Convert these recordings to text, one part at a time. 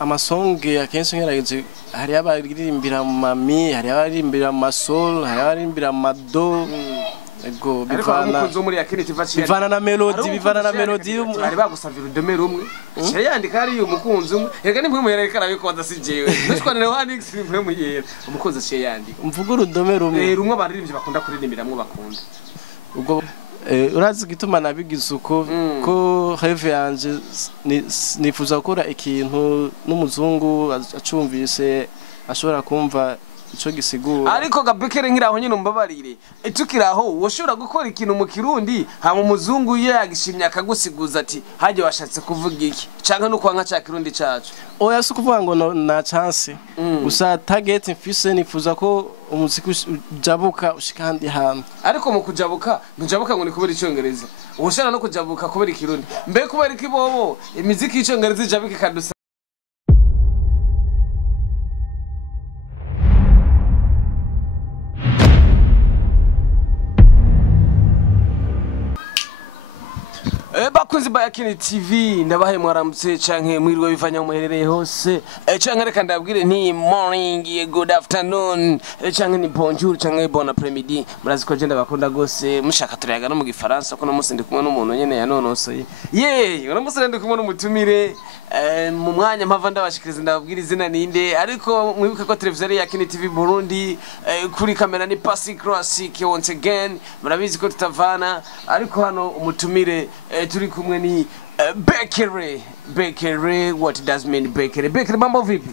amasonge akenshi nkerageje hari abaririmbira mu mami, hari abaririmbira mu masol, hari abaririmbira mu mado. Ego bivana na melody, bari bagusavira udome rumwe. Cyo yandika ari umukunzi umwe. Yega ni mpwe yereka arabikoza sijewe. Nishwanire wa Nix mpwe muyera. Umukunzi cyo yandika. Mvuga urudome rumwe. Rumwe abaririmbye bakunda kuririmbiramwe bakunda. Ubwo urazi gituma nabigize uko ko reve yanje nifuza gukora ikintu n'umuzungu acumvise ashobora kumva ico gisigura. Ariko gabekere nkiraho nyine umbabarire tukiraho woshobora gukora ikintu mu kirundi hama umuzungu iyo yagishimye akagusiguza ati haje washatse kuvuga iki canka no kwanka ca kirundi cacu. Oya si kuvuga ngo na chance gusa target mfise nifuza ko umuziki ujabuka ushika handi hantu. Ariko mu kujabuka ntujabuka ngo ni kubera icyongereza woshobora no kujabuka kubera ikirundi mbe kubera ikibobo imiziki y'icyongereza ijabuka ikadusa. Bakunzi ba Yakini TV ndabahaye mwaramutse canke mwirwa bivanya umuherereye hose canke reka ndabwire ni morning good afternoon canke ni bonjour canke bon après-midi murazi ko je ndabakunda gose mushaka turayaga no mu gifaransa ko no musi ndi kumwe n'umuntu nyene yanonosoye uno musi ndi kumwe n'umutumire mu mwanya mpava ndabashikiriza ndababwira izina ninde ariko mwibuke ko televiziyo ya Yakini TV Burundi kuri kamera ni Pasi Classic once again murabizi ko tutavana ariko hano umutumire turi kumwe ni Bkr. What does mean Bkr? Mambo vipi?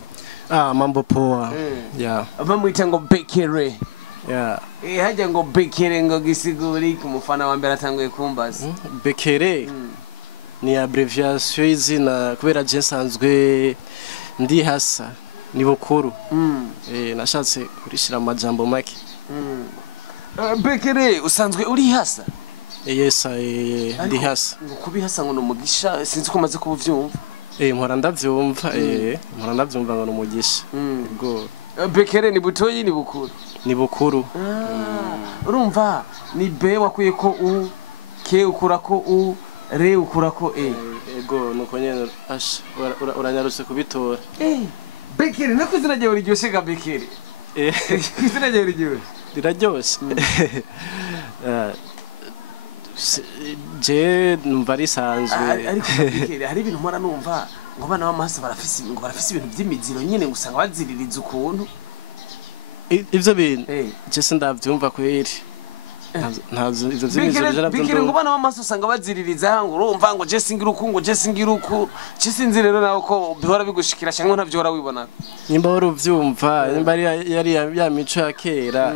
Mambo poa. Yeah. Bamuita ngo Bkr. Yeah. Haja ngo Bkr ngo gisiguri kumufana wa mbere atanguye kumbaza. Bkr ni abbreviation y'izina kubera je nsanzwe ndi hasa ni bukuru. Nashatse kurishira amajambo make. Bkr usanzwe uri hasa? Yes, ndi hasa. Ngo kubihasa ngo numugisha sinzi ko maze kubuvyumva. Mpora ndavyumva mpora ndavyumva ngo numugisha. Go. Bkr ni butoyi ni bukuru. Ni bukuru. Urumva ni B wakuye ko u K ukura ko u R ukura ko e. Ego nuko nyene uranyarutse kubitora. Bkr nako izina ryawe ryoshe ga Bkr. Izina ryawe ryoshe. Riraryoshe. Je numva risanzwe ariko Bkr hari ibintu mpora numva ngo bana b'amahasa barafise ibintu by'imiziro nyene gusanga baziririza ukuntu ivyo bintu je sindavyumva kweri ntazo ivyo by'imiziro je navyo Bkr ngo bana b'amahasa usanga baziririza ngo urumva ngo je singira uku je sinzi rero nawe ko bihora bigushikira cyangwa ntavyo hora wibona nimba wari uvyumva nimba yari ya mico ya kera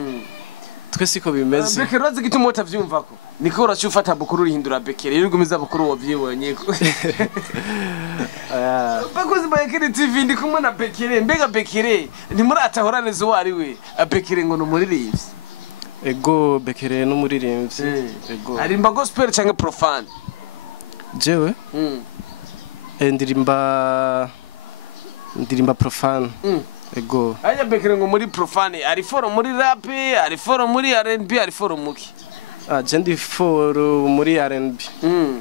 twese ko bimeze Bkr urazi gituma utavyumva ko niko uracufata bukuru urihindura Bkr iyo ugumiza bukuru wavyibonye ko bakoze ba Yakini TV ndi kumwe na Bkr mbega Bkr ni muri atahoraniza wari we Bkr ngo numuririmbyi ego Bkr n'umuririmbyi ego arimba gospel canke profane jewe ndirimba profane ego aya Bkr ngo muri profane ari foro muri rap ari foro muri R&B ari foro muki Jendi foro muri R&B.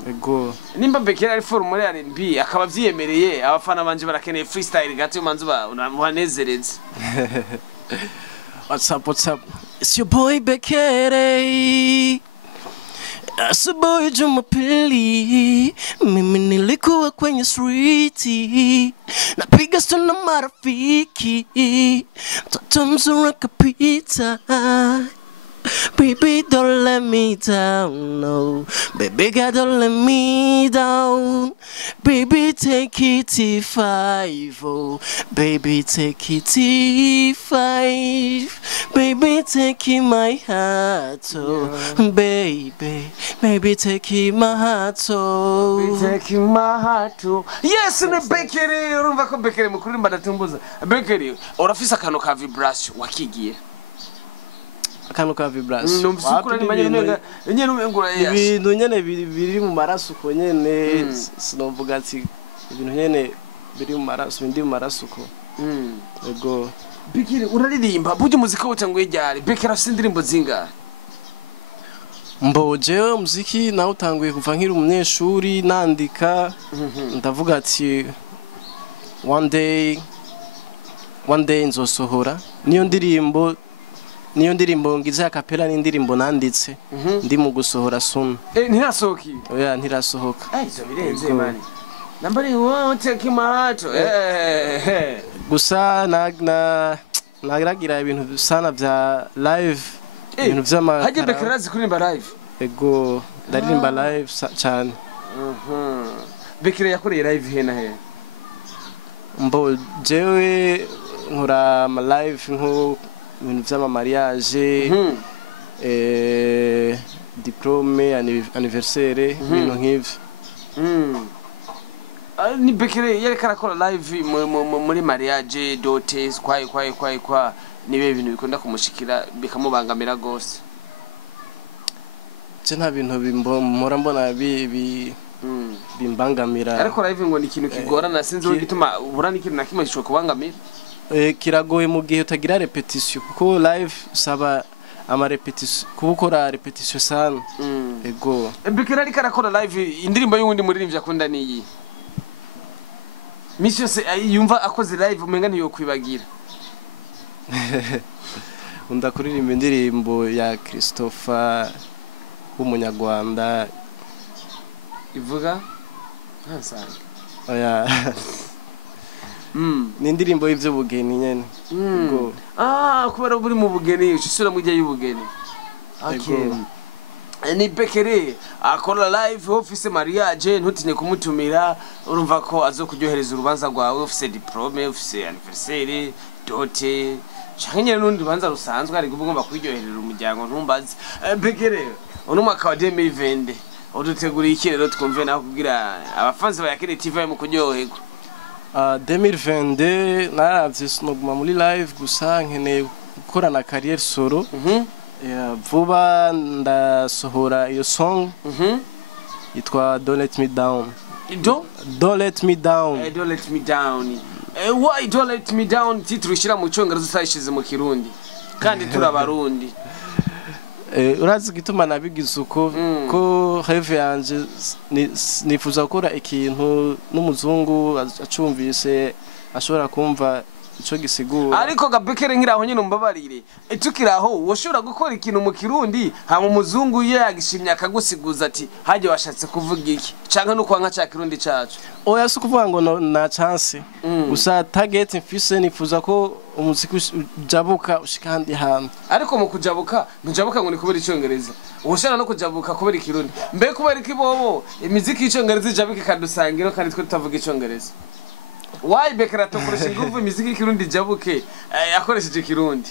Ego. Nimba Bkr ari foro muri R&B akaba vyiyemereye abafana banje barakeneye freestyle gato manzi banezereze. What's up? It's your boy Bkr. Asubuhi Jumapili mimi nilikuwa kwenye street napiga story na marafiki mtoto mzuri kapita. Baby, don't let me down, no. Baby, God, don't let me down. Baby, take it T5, oh. Baby, take it T5. Baby, take it my heart, oh. Baby, take it my heart, oh. Baby, take it my heart, oh. Yes, ni Bkr, urumva ko Bkr mukuri ndatumbuza. Bkr, urafise akantu ka vibration wakigiye. Akano ka vibration numvise ni manyene nyene umengura yes ibintu nyene biri mu maraso ko nyene sinovuga ati ibintu nyene biri mu maraso bindi mu maraso ko ego Bkr uraririmba buje muzika utanguye ryari Bkr afite indirimbo zingahe mboje muziki nawe utanguye kuva nkiri umunyeshuri nandika ndavuga ati one day nzosohora niyo ndirimbo ngize akapela n'indirimbo nanditse ndi mu gusohora soon. Ntirasohoka. Oya ntirasohoka. Izo birenze mani. Nambari wote kimato. Gusa nagira ibintu sana vya live. Ibintu vy'ama. Haje Bkr azi kuririmba live. Ego ndaririmba live cyane. Bkr yakoreye live he na he? Mbo jewe nkora ama live nko ibintu vy'ama mariage, diplome, anniversaire, ibintu nk'ivyo. Ni Bkr yerekana akora live muri mariage, dotes, kwa nibe ibintu bikunda kumushikira bikamubangamira gose. Je nta bintu mpora mbona bimbangamira. Ariko live ngo ni ikintu kigorana sinzi gituma ubura ni ikintu nakimwe gishobora kubangamira. Kiragoye mu gihe utagira repetition kuko live saba ama repetition kubukora repetition sana. Ego Bkr ariko arakora live indirimbo y'uwundi muririmbyi akunda niyi. Misi yose yumva akoze live umenga ntiyo kwibagira. Unda kuririmba indirimbo ya Christopher w'umunyarwanda ivuga hansanga. Oya. Ni indirimbo y'ivy'ubugeni nyene. Ego. Kubera buri mu bugeni usura mu gihe y'ubugeni. Okay. Ni Bkr akora live office mariage ntutinye kumutumira urumva ko azokuryohereza urubanza rwawe office diplome office anniversaire dote cyangwa n'undi rubanza rusanzwe ari gugomba kwiryoherera umuryango ntumbaze. Bkr uno mwaka wa 2020 uduteguriye iki rero twumve naho kugira abafanzi ba KESHI TV mu kuryoherwa. 2022 naravye sinoguma muri live gusa nkeneye gukora na career solo. Vuba ndasohora iyo song yitwa Don't Let Me Down. Don't Let Me Down. Don't Let Me Down. Why Don't Let Me Down? Titre ushira mu cyongereza utashize mu kirundi kandi turabarundi. Urazi gituma nabigize uko ko have yanje nifuza gukora ikintu n'umuzungu acumvise ashobora kumva ico gisigura. Ariko ga Bkr nkiraho nyine umbabarire tukiraho woshobora gukora ikintu mu kirundi hama umuzungu yagishimye akagusiguza ati haje washatse kuvuga iki canka nuko nka cya kirundi cacu. Oya si kuvuga ngo na chance gusa target mfise nifuza ko umuziki ujabuka ushika handi hantu. Ariko mu kujabuka ntujabuka ngo ni kubera icyongereza woshana no kujabuka kubera ikirundi mbe kubera ikibobo imiziki y'icyongereza ijabike kadusangiro kandi twe tutavuga icyongereza. Why Bkr atokoresha nguvu imiziki y'ikirundi jabuke akoresheje kirundi?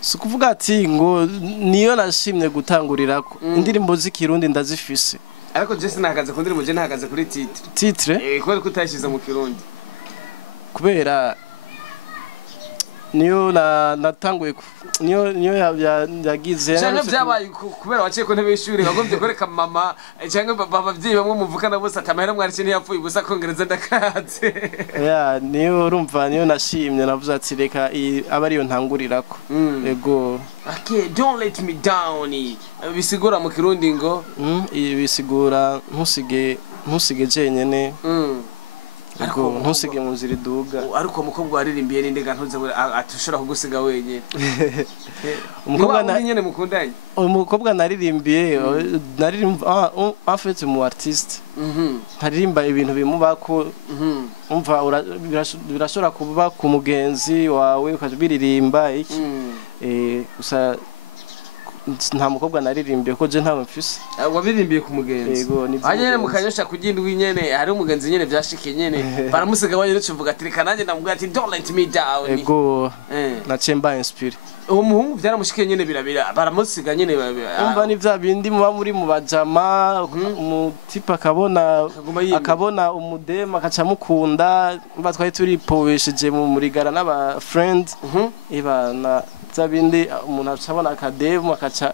Si kuvuga ati ngo niyo nashimye gutangurirako indirimbo z'ikirundi ndazifise. Ariko je sinahagaze ku ndirimbo je nahagaze kuri titre. Kubera ko utashize mu kirundi. Kubera niyo natanguye niyo yagize cyane byabaye kubera waciye ko ntebe y'ishuri wagombye koreka mama cyangwa abavyeyi bamwe muvukana bose atamahera mwari cyo yapfuye gusa kongereza ndakaze. Niyo urumva niyo nashimye navuze ati reka aba ariyo ntangurirako. Ego. Okay, Don't Let Me Down. Bisigura mu kirundi ngo bisigura ntusige jenyene. Ariko ntusige mu nzira iduga. Ariko umukobwa waririmbiye n'indega ntuze atushora kugusiga wenyine. Umukobwa nyene mukundanye. Umukobwa naririmbiye naririmba afite mu artiste. Naririmba ibintu bimubako. Umva birashobora kuba ku mugenzi wawe ukabiririmba iki. Gusa nta mukobwa naririmbiye ko je ntawe mfise. Wabirimbiye ku mugenzi. Yego ni. Hanyene mukanyosha kugindwa nyene hari umugenzi nyene byashike nyene baramusiga wanye n'ucuvuga ati reka nanjye ndamubwira ati Don't Let Me Down. Yego. Na chemba inspire. Uwo muhungu byaramushikiye nyene birabira baramusiga nyene umva ni bya bindi muba muri mu bajama umutipa akabona umudema akacamukunda mba twari turi powesheje mu murigara n'aba friend ibana zabindi umuntu acabona akademo akaca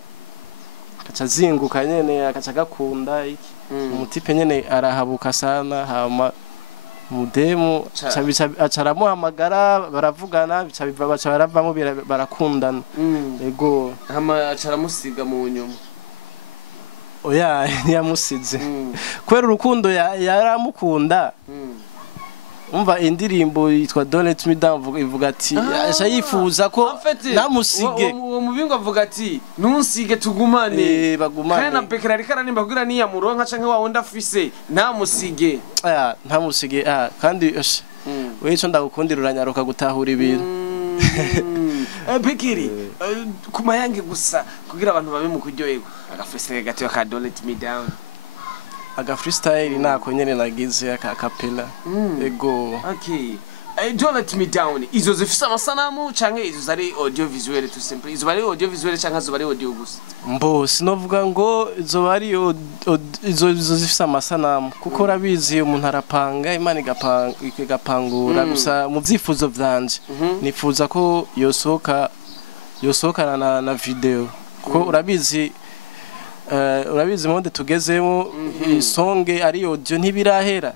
zinguka nyene akaca gakunda iki umutipe nyene arahabuka sana hama mudemu acaramuhamagara baravugana baca baravamo barakundana. Ego hama acaramusiga mu nyuma. Oya ntiyamusize kubera urukundo yaramukunda umva indirimbo yitwa Don't Let Me Down ivuga ati asha yifuza ko namusige uwo mubingo avuga ati ntunsige tugumane bagumane kandi na Bkr ariko aranimba kugira niya muronka canke wa wundi afise namusige ntamusige kandi wewe ico ndagukundira uranyaruka gutahura ibintu Bkr kumayange gusa kugira abantu babe mu kuryoherwa agafreestyle gato ka Don't Let Me Down freestyle nako nyene nagize aka capella ego okay Don't Let Me Down izo zifisa amasanamu canke izo zari audio visuel tout simple izo bari audio visuel canke zo bari audio gusa mbo sinovuga ngo izo bari izo zifisa amasanamu kuko rabizi umuntu arapanga Imana igapangura gusa mu vyifuzo vyanje nifuza ko yosokana na video kuko urabizi monde tugezemo isonge ari audio ntibirahera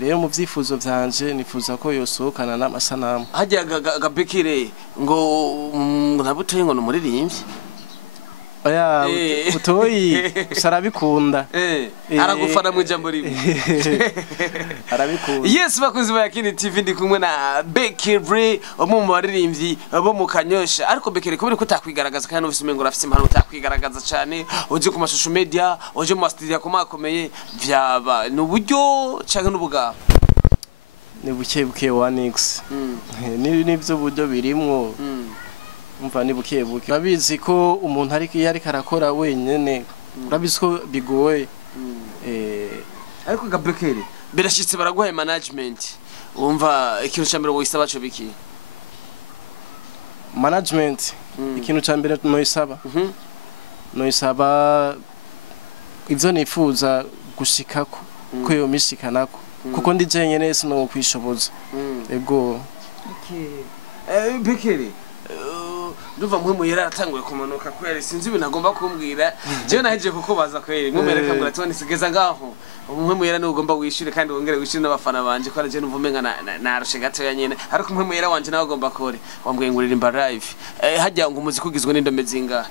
rero mu vyifuzo vyanje nifuza ko yosohokana n'amasanamu hajya Bkr ngo nabutoye ngo numuririmbye oya utoyi sarabikunda aragufana mu jambo rimwe arabikunda yes bakunzi ba Yakini TV ndi kumwe na Bkr mu baririmbyi bo mu Kanyosha ariko Bkr kubera ko takwigaragaza kandi ufise umengo rafise impano utakwigaragaza cyane uje ku mashusho media uje mu studio komakomeye vyaba n'uburyo canke n'ubugabo ni buke 1x nivyo buryo birimwo umva ni buke babizi ko umuntu ari karakora wenyene urabizi ko bigoye ariko Bkr birashitse baraguhaye management umva ikintu cyambere woyisaba cyo biki management ikintu cyambere noisaba ivyo nifuza gushikako ko yo mishikanako kuko ndi jenyene sino kwishoboza ego Bkr Duva mwe muyera atanguye kumanuka kwere sinzi binagomba kumbwira je naheje kukubaza kwere mwemereka mbura tone sigeza ngaho mwe muyera n'ugomba wishire kandi wongere wishire n'abafana banje ko araje nuvumenga narushe gato ya nyene ariko mwe muyera wanje nawe ugomba kore wambwiye ngurira imba live hajya ngo umuziki ugizwe n'indome zinga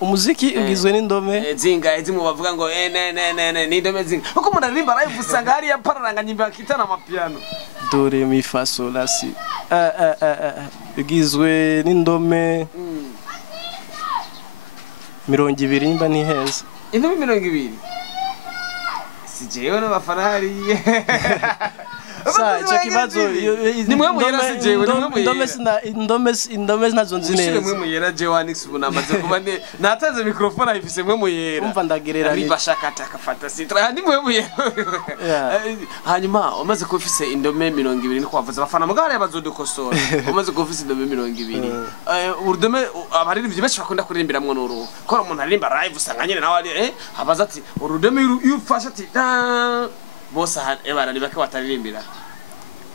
umuziki ugizwe n'indome zinga zimwe bavuga ngo n'indome zinga uko umuntu aririmba live usanga hari yapararanga nyimba kitana amapiano do re mi fa sol la si ugizwe n'indome 200 nimba ntiheza indome 200 sijewe n'abafana hariye icyo kibazo nimwe muyera sijewe indome nazo nzi neza mwe muyera Jewanix bunamaze kuba natanze microphone ayifise mwe muyera umva ndagerera ni bashakata akafata sitra nimwe muyera hanyuma umaze kufise indome 200 ni kwavuza abafana mugare abazodukosora umaze kufise indome 200 urudome abaririmbyi benshi bakunda kuririmbiramwe n'uru ko umuntu aririmba live usanga nyene nawe ari abaza ati urudome yufasha ati bose barani bake bataririmbira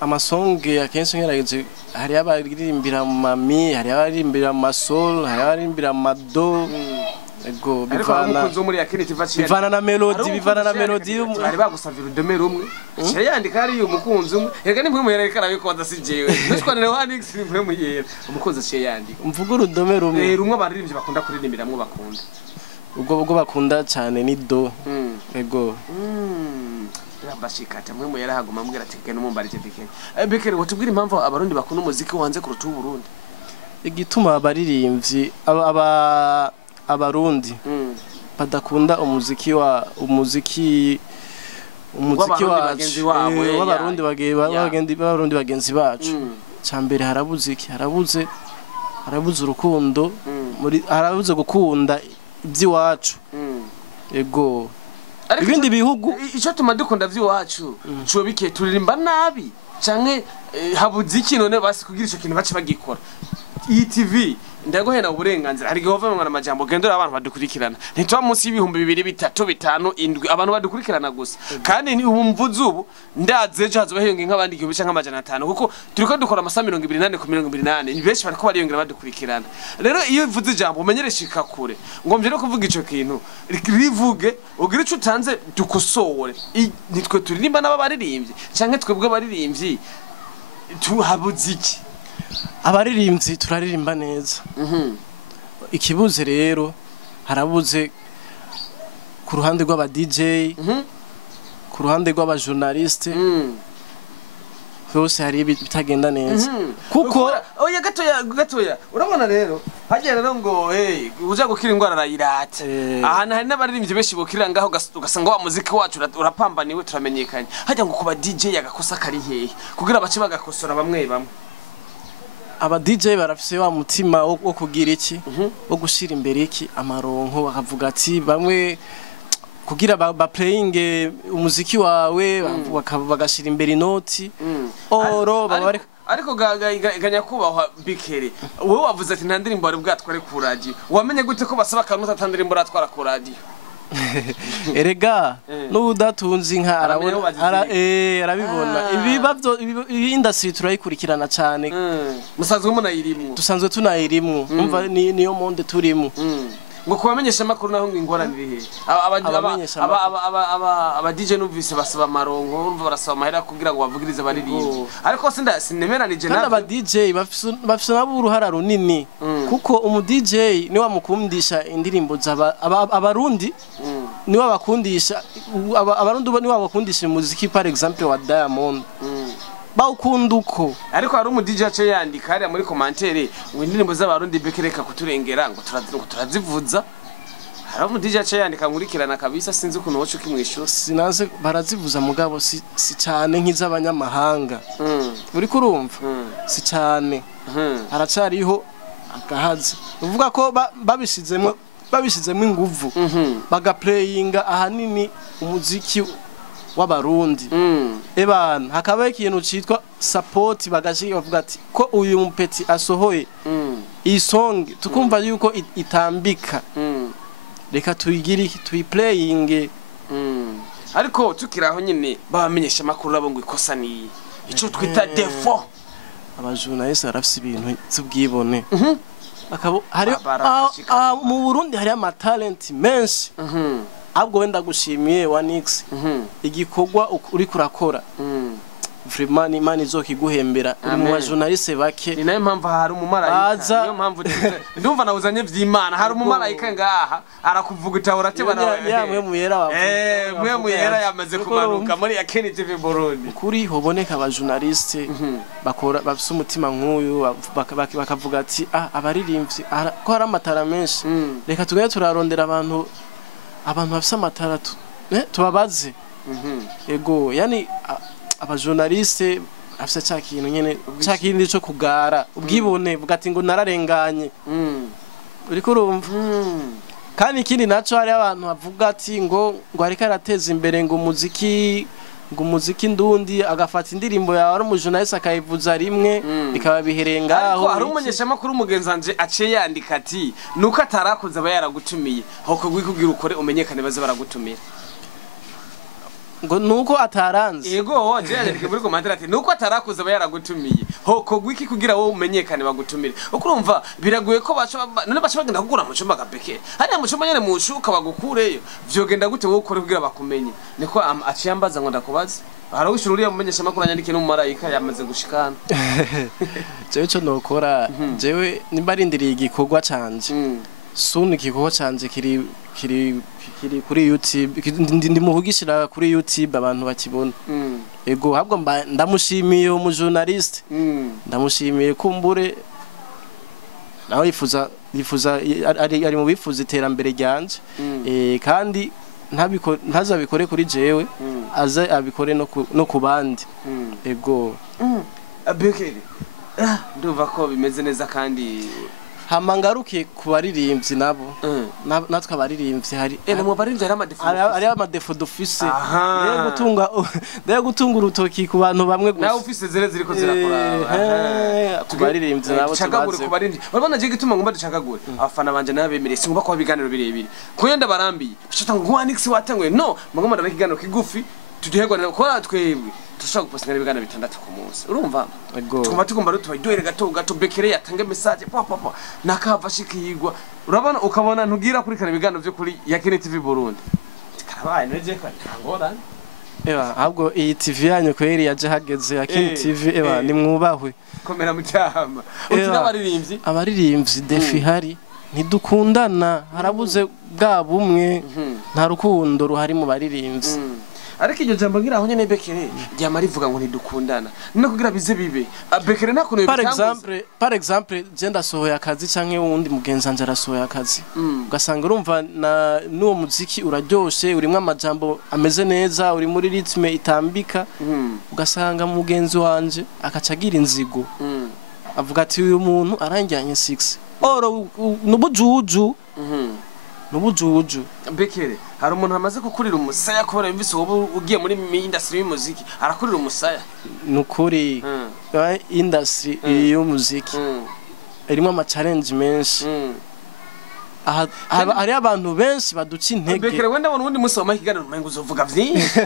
amasonge akenshi ngerageze hari abaririmbira mu mami hari abaririmbira mu masol hari abaririmbira mu mado ego bivana na melody bari bagusavira urudome rumwe cyo yandika ari umukunzi umwe rega nimwe muyera karabikoza sijewe nishwanire wanix nimwe muyera umukunzi cyo yandika mvuga urudome rumwe rumwe abaririmbyi bakunda kuririmbiramwe bakunda ubwo bakunda cyane ni do ego bashikata mwe muyera haguma mbwira ati gene mumbarije Bkr watubwira impamvu abarundi bakunda umuziki wanze kuruta Burundi igituma abaririmbyi abarundi badakunda umuziki w'abarundi bagenzi bacu cyambere harabuze urukundo harabuze gukunda iby'iwacu ego ibindi bihugu icyo tuma dukunda vy'iwacu cyo bike turirimba nabi canke habuze ikintu ne basi kugira ico kintu bace bagikora iyi TV ndagohena uburenganzira hari gihova mwana majambo gendera abantu badukurikirana ntitwa munsi y'ibihumbi 2 3 5 7 abantu badukurikirana gusa kandi ni umvuze ubu ndaze ejo hazoba hiyonge nk'abandi igihumbi canke amajana 5 kuko turiko dukora amasa 28 ku 28 ni benshi bariko bariyongera badukurikirana rero iyo uvuze ijambo umenyere shika kure ngo mvye no kuvuga ico kintu rivuge ugira ico utanze dukosore nitwe turirimba n'ababaririmbyi canke twebwe baririmbyi tuhabuze iki abaririmbyi turaririmba neza ikibuze rero harabuze ku ruhande rw'aba DJ ku ruhande rw'abajournaliste hose hari bitagenda neza kuko oya gatoya urabona rero hagiye rero ngo uja gukira ingwara arayirata ahantu hari n'abaririmbyi benshi bokirira ngaho ugasanga wa muziki wacu urapambaniwe turamenyekanye hajya ngo kuba DJ yagakosa kari hehe kugira bace bagakosora bamwe aba DJ barafise wa mutima wo kugira iki wo gushira imbere iki amaronko bakavuga ati bamwe kugira ba playing umuziki wawe bagashira imbere inoti oro baba ariko ganya kubahwa Bkr wowe wavuze ati ntandirimbo bari bwatware ku radio wamenye gute ko basaba kanota tandirimbo ratwara ku radio erega n'udatunzi nka arabibona ibi industry turayikurikirana cyane musanzwe munayirimwe dusanzwe tunayirimwe umva niyo monde turimo ngo kubamenyesha makuru naho ngingwaranire he aba DJ numvise basaba maronko urumva barasaba mahera kugira ngo bavugirize baririmbi ariko sinemeranije na aba DJ bafise nabo uruhara runini kuko umu DJ ni wa mukundisha indirimbo abarundi ni wa bakundisha abarundi ni wa bakundisha umuziki par exemple wa Diamond bawukunduko ariko hari umu DJ ace yandika ari muri commentaire ngo indirimbo z'abarundi Bkr reka kuturengera ngo turazivuza hari umu DJ ace yandika ngurikirana kabisa sinzi ukuntu wocu kimwisho sinaze barazivuza mugabo si cyane nk'iz'abanyamahanga uri kurumva si cyane haracariho agahaza uvuga ko babishizemo inguvu bagaplayinga ahanini umuziki w'abarundi ebana hakaba ikintu citwa support bagashiga bavuga ati ko uyu mupeti asohoye iyi song tukumva yuko itambika reka tuyigire tuyiplaying ariko tukiraho nyine babamenyesha makuru rabo ngo ikosa ni ico twita defo abajournaliste barafise ibintu z'ubwibone akabo hari mu Burundi hari ama talent menshi abwo wenda gushimiye Wanix igikorwa uri kurakora vraiment imana izokiguhembera mu bajournaliste bake ni nayo mpamvu hari umumarayika niyo mpamvu ndumva nawuzanye vy'Imana hari umumarayika ngaha arakuvuga utahorate bana yamwe muyera mwe muyera yamaze kumanuka muri ya Keni TV Burundi kuri hoboneka abajournaliste bakora bafise umutima nk'uyu bakavuga ati abaririmbyi ko hari amatara menshi reka tugaye turarondera abantu bafise amatara tubabaze ego yani abajournaliste afise cyakintu nyene cyakindi cyo kugara ubwibone vuga ati ngo nararenganye uri kurumva kandi ikindi naco hari abantu bavuga ati ngo ariko arateza imbere ngo umuziki ndundi agafata indirimbo yawe ari umujournaliste akayivuza rimwe bikaba biherenga aho hari umunyesha makuru mugenzanje aciye yandika ati nuko atarakoze aba yaragutumiye hoko gwikugira ukore umenyekane baze baragutumira ngo nuko ataranze yego jeje muri commentaire ati nuko atarakuza aba yaragutumiye hoko gwiki kugira wowe umenyekane bagutumire ukurumva biraguye ko none bagenda kugura mu cyumba Bkr hariya mu cyumba nyene mushuka bagukureyo vyogenda gute wowe ukore kugira bakumenye niko aciyambaza ngo ndakubaza harawushura uriya mumenyesha makuru nyandike n'umumarayika yamaze gushikana jewe cyo nokora jewe nimbarindiriye igikorwa canje suni igikorwa canje kiri kuri YouTube ndimuhugishira kuri YouTube abantu bakibona ego habwo ndamushimiye umujournaliste ndamushimiye kumbure nawe yifuza ari mu bifuza iterambere ryanje kandi ntazabikore kuri jewe aze abikore no kubandi ego Bkr ndumva ko bimeze neza kandi hamangaruke kubaririmbyi nabo natwe abaririmbyi hari mu baririmbyi hari amadefo dufise gutunga urutoki ku bantu bamwe gusa nawe ufise ziriko zirakora kubaririmbyi nabo tubaze kubaririmbyi urabona je gituma ngomba ducagagure abafana banje nabemereye singomba ko biganiro birebire kuyenda barambiye cyo ngo Wanix watanguye no ngomba ndakiganiro kigufi tugiherwa ko twebwe tushaka gupostinga ibiganiro 6 ku munsi urumva tugomba tugomba rutubaye gato Bkr yatange message papa nakava shikiyigwa urabona ukabona ntugira kuri kana ibiganiro byo kuri ya Keni TV Burundi karabaye neje ko ntangora ahubwo iyi TV yanyu ko yari yaje hageze ya Keni TV ni mwubahwe komera mu cyama abaririmbyi defi hari ntidukundana harabuze bwa bumwe nta rukundo ruhari mu baririmbyi ariko iryo jambo ngira aho nyene Bkr ryama rivuga ngo ntidukundana no kugira bize bibe Bkr nakuno par exemple je ndasohoye akazi canke wundi mugenzi wanje arasohoye akazi ugasanga urumva n'uwo muziki uraryoshe urimwe amajambo ameze neza uri muri ritme itambika ugasanga mugenzi wanje akacagira inzigo avuga ati uyu muntu aranjyanye 6 oro nubujuju nubujuju Bkr hari umuntu amaze kukurira umusaya kubera yumvise wowe ugiye muri industry y'umuziki arakurira umusaya nukuri industry y'umuziki irimo ama challenge menshi hari abantu benshi baduca intege Bkr wenda bona ubundi musi wamahiganano umengo uzovuga vyinshi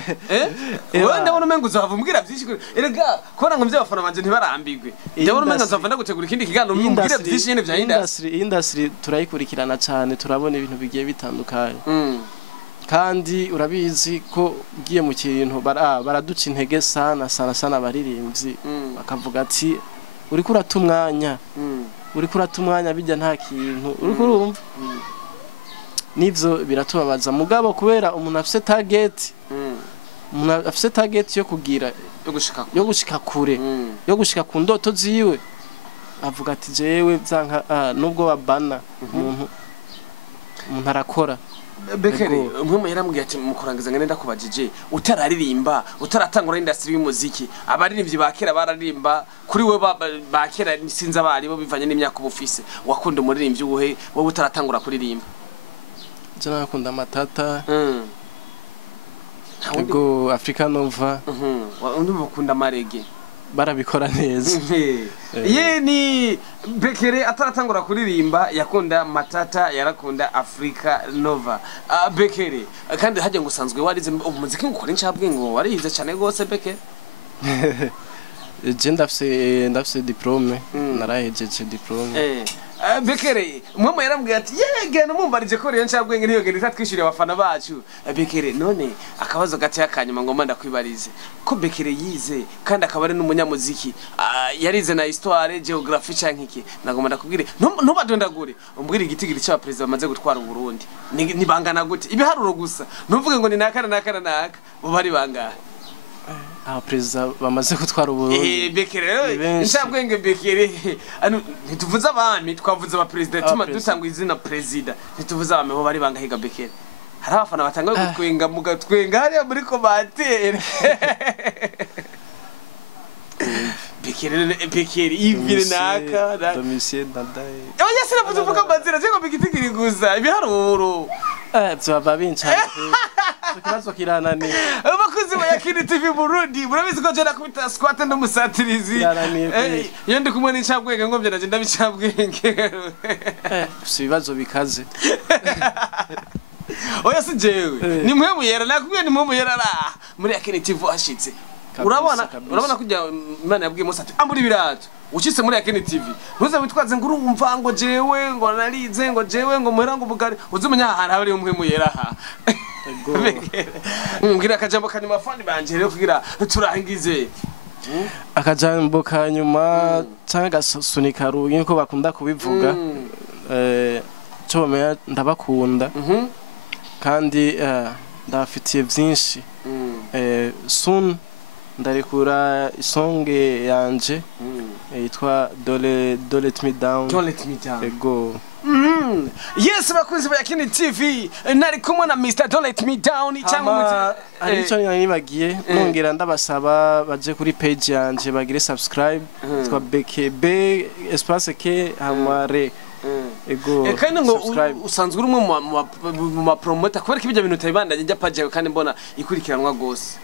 wenda bona umengo uzovumbwira vyinshi erega kora ngo vy'abafana banje ntibarambigwe ndabona umengo nzovanda gutegura ikindi kiganiro mumbwire vyinshi nyene vya industry turayikurikirana cyane turabona ibintu bigiye bitandukanye kandi urabizi ko ugiye mu kintu baraduca intege sana abaririmbyi bakavuga ati uriko uratumwanya bijya nta kintu uriko urumva nivyo biratubabaza mugabo kubera umuntu afise target yo kugira yo gushika kure yo gushika ku ndoto ziwe avuga ati jewe byanka nubwo babana umuntu arakora Bkr umwe mu yarambwiye ati mukurangiza ngene ndakubajije utararirimba utaratangura industry y'umuziki abaririmbyi bakera bararirimba kuri we bakera sinza bari bo bivanye n'imyaka ubufise wakunda umuririmbyi ubuhe wowe utaratangura kuririmba je nakunda matata ego Africa Nova undi mukunda marege barabikora neza ye ni Bkr ataratangura kuririmba yakunda matata yarakunda Africa Nova Bkr kandi hajye ngo usanzwe warize umuziki ngukora incabwe ngo warize cyane gose Bkr je ndafise diplome narahejeje diplome Bkr mama yarambwiye ati yegena mumbarije ko rero ncabwenge niyo genda twishuriye abafana bacu Bkr none akabazo gati yakanyuma ngo manda kwibarize ko Bkr yize kandi akaba ari n'umunyamuziki yarize na histoire geography cankiki nagomba ndakubwire ntubadondagure umbwire igitigiri cya president bamaze gutwara u Burundi ni bangana gute ibiharuro gusa ntuvuge ngo ni nakana bo bari bangahe president bamaze gutwara Burundi Bkr ncabwenge Bkr ntituvuze abami twavuze aba president tuma dutanga izina president ntituvuze abami bo bari bangahiga Bkr hari abafana batanga gutwenga mugatwenga hari muri commentaire Bkr ivire naka domicile ndadaye oya sinavuze uvuga amazina cyangwa bigitigiri gusa ibiharuro byaba bincanye kibazo kiranani abakuzi ba TV Burundi murabizi ko jana kubita squat n'umusatirizi iyo ndi kumwe n'incabwenge ngo byo ndabicabwenge ibibazo bikaze oya si jewe ni mwe muyera nakubwiye ni mwe muyera muri TV ashitse urabona kujya Imana yabwiye Musa ati ambura ibirato ucitse muri TV ntuze witwaze ngo urumva ngo jewe ngo narize ngo jewe ngo muhera ngo bugari uzumenya ahantu hari umwe muyera ngira akajambo kanyuma fani banje rero kugira turangize akajambo kanyuma cyangwa gasunika rugi nko bakunda kubivuga cyo ndabakunda kandi ndafitiye byinshi soon ndarekura isonge yanje yitwa Don't Let Me Down ego yes bakunzi ba TV nari kumwe na Mr Don't Let Me Down cyangwa arico nibagiye nongera ndabasaba baje kuri page yanje bagire subscribe yitwa BKB espace ke amare ego kandi ngo usanzwe uri mu ma promoter kubera ko ibyo bintu tabibandanye njya page kandi mbona ikurikiranwa gose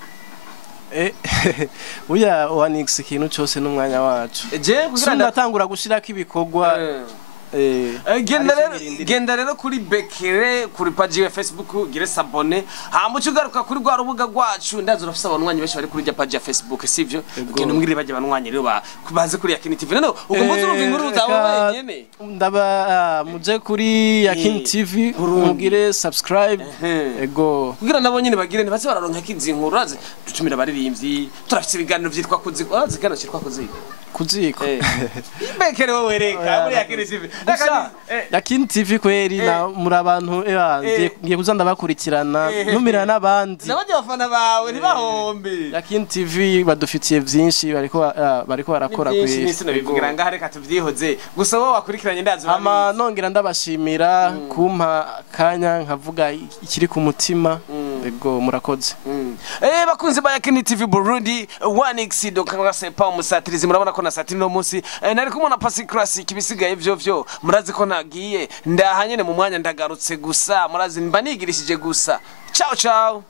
uya wanix ikintu cyose n'umwanya wacu ndatangura gushirako ibikorwa genda rero kuri Bkr kuri page ya Facebook gire sabone hamucu ugaruka kuri rwa rubuga rwacu ndazo urafise abanwanyi benshi bari kuri page ya Facebook sivyo genda umwire baje abanwanyi rero baze kuri Yakin TV none ugomba urumva inkuru zawe wenyene ndaba muje kuri Yakin TV mugire subscribe ego kugira nabo nyine bagire ntibaze bararonka kizi inkuru raze dutumira abaririmbyi turafise ibiganiro vyitwa kuzi zigana cyitwa kuzi kuziko Bkr wowe reka muri Yakini TV Yakini TV kweri na muri abantu ngiye kuza ndabakurikirana numira n'abandi n'abandi bafana bawe ntibahombe Yakini TV badufitiye vyinshi bariko barakora kweri nisi nabivugira ngaha reka tuvyihoze gusa wowe wakurikiranye ndazi ama nongera ndabashimira kumpa kanya nkavuga ikiri ku mutima ego murakoze bakunzi ba Yakini TV Burundi 1x donc sepa umusatirizi murabona ko nasatiri no munsi nari kumona pasi classic bisigaye vyo murazi ko nagiye ndahanyene mu mwanya ndagarutse gusa murazi mba nigirishije gusa ciao ciao